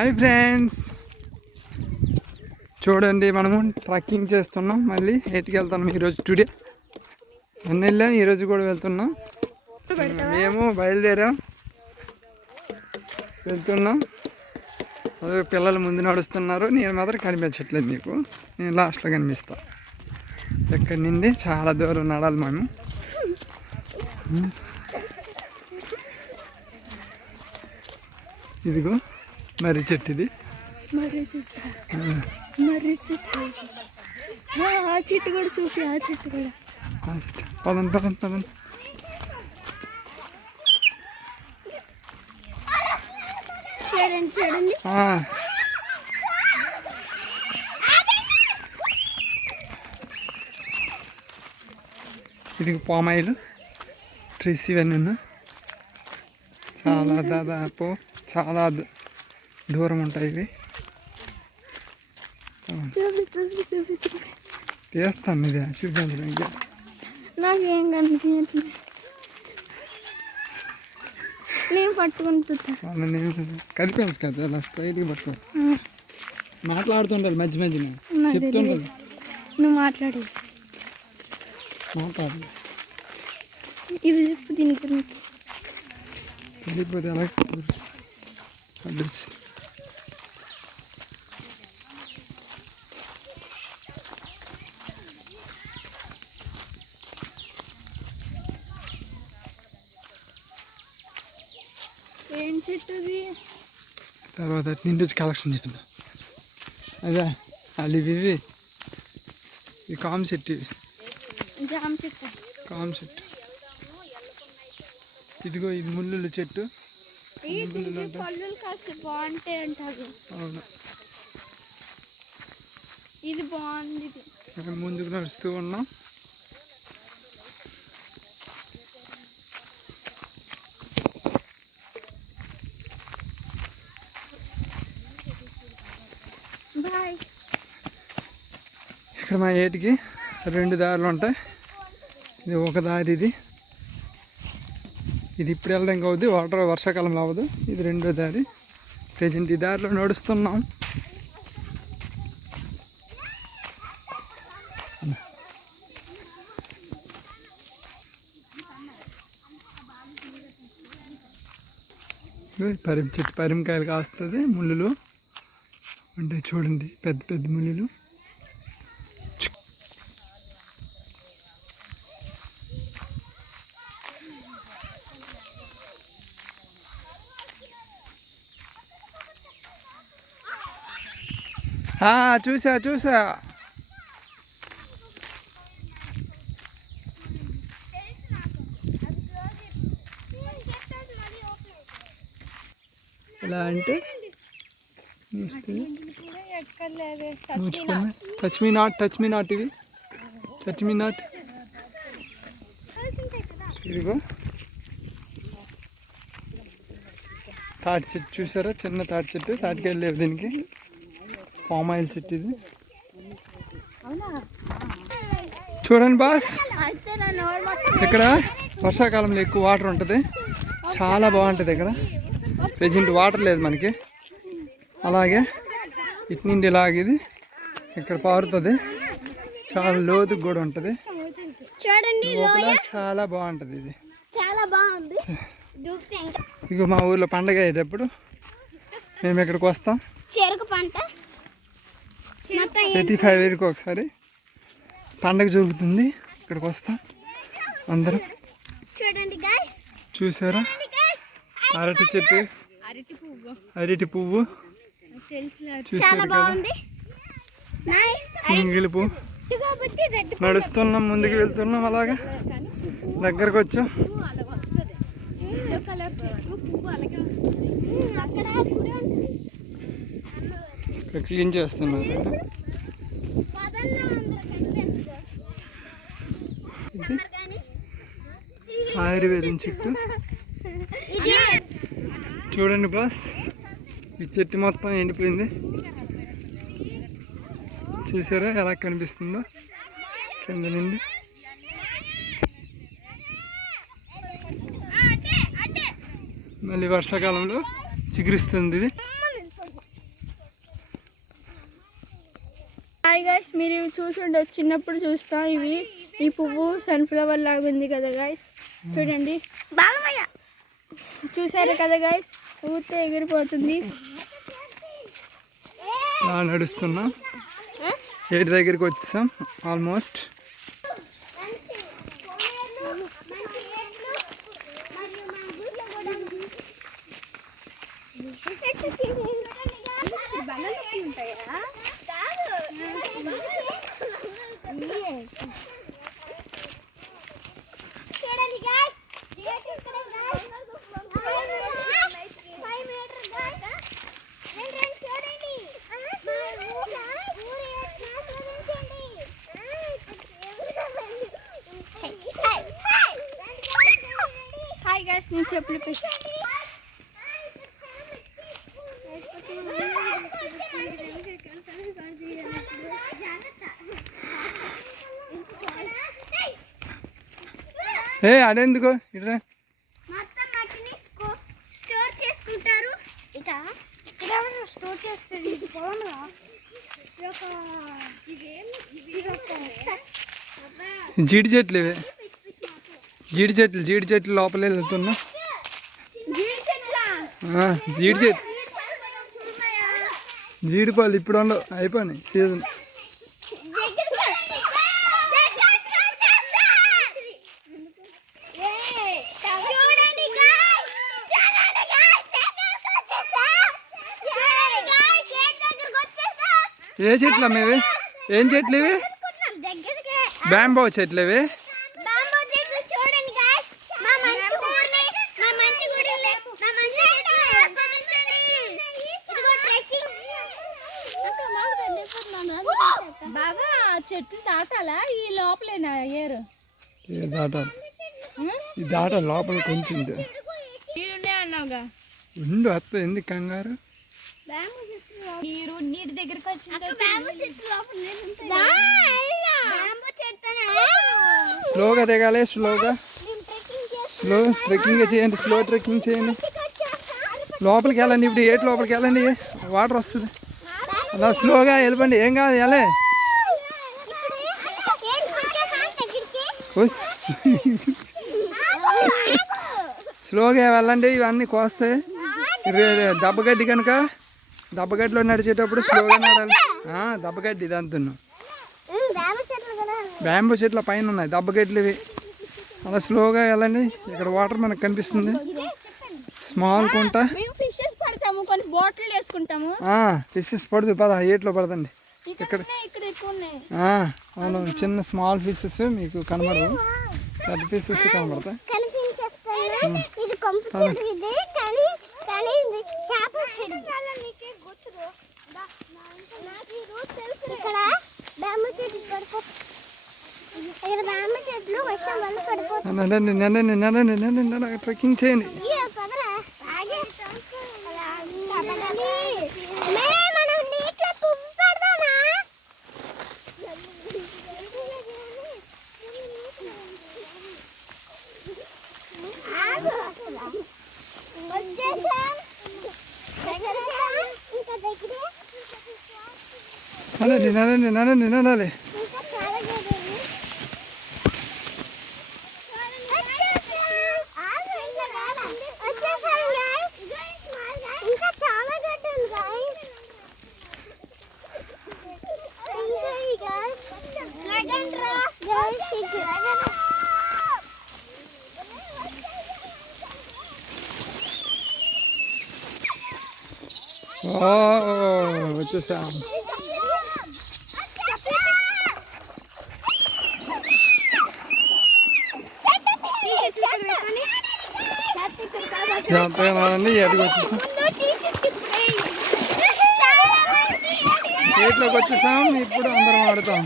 Hi friends, చూడండి మనము trekking చేస్తున్నాం. మళ్ళీ ఎటుకి వెళ్తున్నాం ఈరోజు. టుడే నిన్న వెళ్ళాం, ఈరోజు కూడా వెళ్తున్నాం. మేము బయలుదేరాం, వెళ్తున్నాం. పిల్లలు ముందు నడుస్తున్నారు, నేను మాత్రం కనిపించట్లేదు మీకు. నేను లాస్ట్లో కనిపిస్తాను. ఎక్కడి నుండి చాలా దూరం నడాలి మేము. ఇదిగో మర్రి చెట్టు, ఇది చెట్టు కూడా చూసి ఆ చెట్టు కూడా పదండి పదండి పదండి. చూడండి చూడండి. ఇది పామాయిల్ ట్రీస్ ఇవన్నీ చాలా దాదాపు చాలా దూరం ఉంటాయి ఇవి. తీస్తాను, ఇది చూపించడం నాకేం కనిపించట్లేదు. నేను పట్టుకుంటున్నాను, కనిపించదు కదా, అలా స్ట్రైట్గా పట్టుకో. మాట్లాడుతుండాలి మధ్య మధ్యన, చెప్తుండాలి. నువ్వు మాట్లాడు. ఇది చెప్పు దీని గురించి. తెలియకపోతే ఎలా అడ్రస్. ఏం చెట్టు అది? తర్వాత నిండి వచ్చి కలెక్షన్ చేద్దాం. అదే అది ఇవి ఇది కామ్ చెట్టు, ఇది జామ చెట్టు, కామ్ చెట్టు. ఇదిగో ఇది ముల్లుల చెట్టు. పళ్ళు కాస్త బాగుంటాయి అంటారు. అవును, ఇది బాగుంది. ముందుకు నడుస్తూ ఉన్నాం. ఇక్కడ మా ఏటికి 2 దారులు ఉంటాయి. ఇది ఒక దారి, ఇది ఇప్పుడు వెళ్ళడానికి అవుద్ది, వర్షాకాలంలో అవ్వదు. ఇది 2వ దారి. ప్రజెంట్ ఈ దారిలో నడుస్తున్నాం. పరిమ చెట్టు, పరిమకాయలు కాస్తుంది. ముళ్ళులు అంటే చూడండి, పెద్ద పెద్ద ముళ్ళులు. చూసా ఎలా అంటే టచ్ మీ నాట్ ఇవి టచ్ మీ నాట్. ఇదిగో తాటి చెట్టు చూసారా, చిన్న తాటి చెట్టు. తాటికాయలు లేవు దీనికి. పామాయిల్ చెట్టు ఇది. చూడండి బాస్, ఇక్కడ వర్షాకాలంలో ఎక్కువ వాటర్ ఉంటుంది, చాలా బాగుంటుంది. ఇక్కడ ప్రెజెంట్ వాటర్ లేదు మనకి. అలాగే ఇటు నుండి ఇలాగేది ఇక్కడ పారుతుంది. చాలా లోతుకు కూడా ఉంటుంది. లోపల చాలా బాగుంటుంది. ఇది చాలా బాగుంది. ఇక మా ఊర్లో పండగ అయ్యేటప్పుడు మేము ఇక్కడికి వస్తాం. చెరుకు పంట 35 ఏళ్ళకి ఒకసారి పండగ జరుగుతుంది. ఇక్కడికి వస్తాం అందరం. చూడండి చూసారా, అరటి చెట్టు, అరటి పువ్వు చూసారు కదా, సింగిల్ పువ్వు. నడుస్తున్నాం, ముందుకు వెళ్తున్నాం. అలాగా దగ్గరకు వచ్చాం. క్లీన్ చేస్తున్నారు. ఆయుర్వేదం చెట్టు చూడండి బాస్. ఈ చెట్టు మొత్తం ఎండిపోయింది. చూసారా ఎలా కనిపిస్తుందో కింద నుండి. మళ్ళీ వర్షాకాలంలో చిగురిస్తుంది ఇది. హాయ్ గైస్, మీరు ఇవి చూసి ఉండొచ్చు, చిన్నప్పుడు చూస్తా ఇవి. ఈ పువ్వు సన్ఫ్లవర్ లాగా ఉంది కదా గైస్, చూడండి. బాలమయ్య చూసారు కదా గైస్, ఊతే ఎగిరిపోతుంది. నడుస్తున్నాం, ఏటి దగ్గరికి వచ్చేసాం ఆల్మోస్ట్. హాయ్ గైస్, నేను చెప్పులు పెట్టి అదెందుకో ఇట్లా మొత్తం మట్టిని స్టోర్ చేసుకుంటారు. ఇక ఇక్కడ స్టోర్ చేస్తారు. ఇది పొలంలో జీడి చెట్లు ఇవి, జీడి చెట్లు లోపలే వెళ్తున్నా. జీడి చెట్లు, జీడిపాలు ఇప్పుడు ఉండవు, అయిపోయినాయి సీజన్. ఏ చెట్లు అమ్మేవి? ఏం చెట్లు ఇవి? బ్యాంబో చెట్లు ఇవి. బాగా చెట్లు దాటాలా? ఈ లోపలేనా ఏరు? దాటాలి, ఇది దాటాలి లోపల కొంచెం అన్నావుగా. ఉండు అత్త, ఎందుకు కంగారు? నీరు నీటి దగ్గరికి వచ్చింది. స్లోగా దిగాలి, స్లో ట్రెక్కింగ్ చేయండి, స్లో ట్రెక్కింగ్ చేయండి. లోపలికి వెళ్ళండి, ఇప్పుడు ఏటి లోపలికి వెళ్ళండి, వాటర్ వస్తుంది. అలా స్లోగా వెళ్ళండి, ఏం కాదు వెళ్ళే. స్లోగా వెళ్ళండి, ఇవన్నీ కోస్తాయి. దెబ్బగడ్డి కనుక దెబ్బగడ్డిలో నడిచేటప్పుడు స్లోగా నడాలి. దెబ్బగడ్డి ఇది అంటున్నాం, బ్యాంబో చెట్ల పైన ఉన్నాయి దెబ్బగడ్డలు ఇవి. అలా స్లోగా వెళ్ళండి. ఇక్కడ వాటర్ మనకు కనిపిస్తుంది, స్మాల్ కుంట. ఫిషెస్ పడతాము, కొన్ని బాటిల్ వేసుకుంటాము. ఫిషెస్ పడదు, పద ఏట్లో పడదండి. ఇక్కడ అవును, చిన్న స్మాల్ ఫిషెస్ మీకు కనబడదు, పెద్ద ఫిషెస్ కనబడతాయి. ట్రెక్కింగ్ చేయండి. నడాలి. వచ్చేసాం. ఎటుకు వచ్చేసాం, ఏట్లోకి వచ్చేసాం. ఇప్పుడు అందరం ఆడుతాం.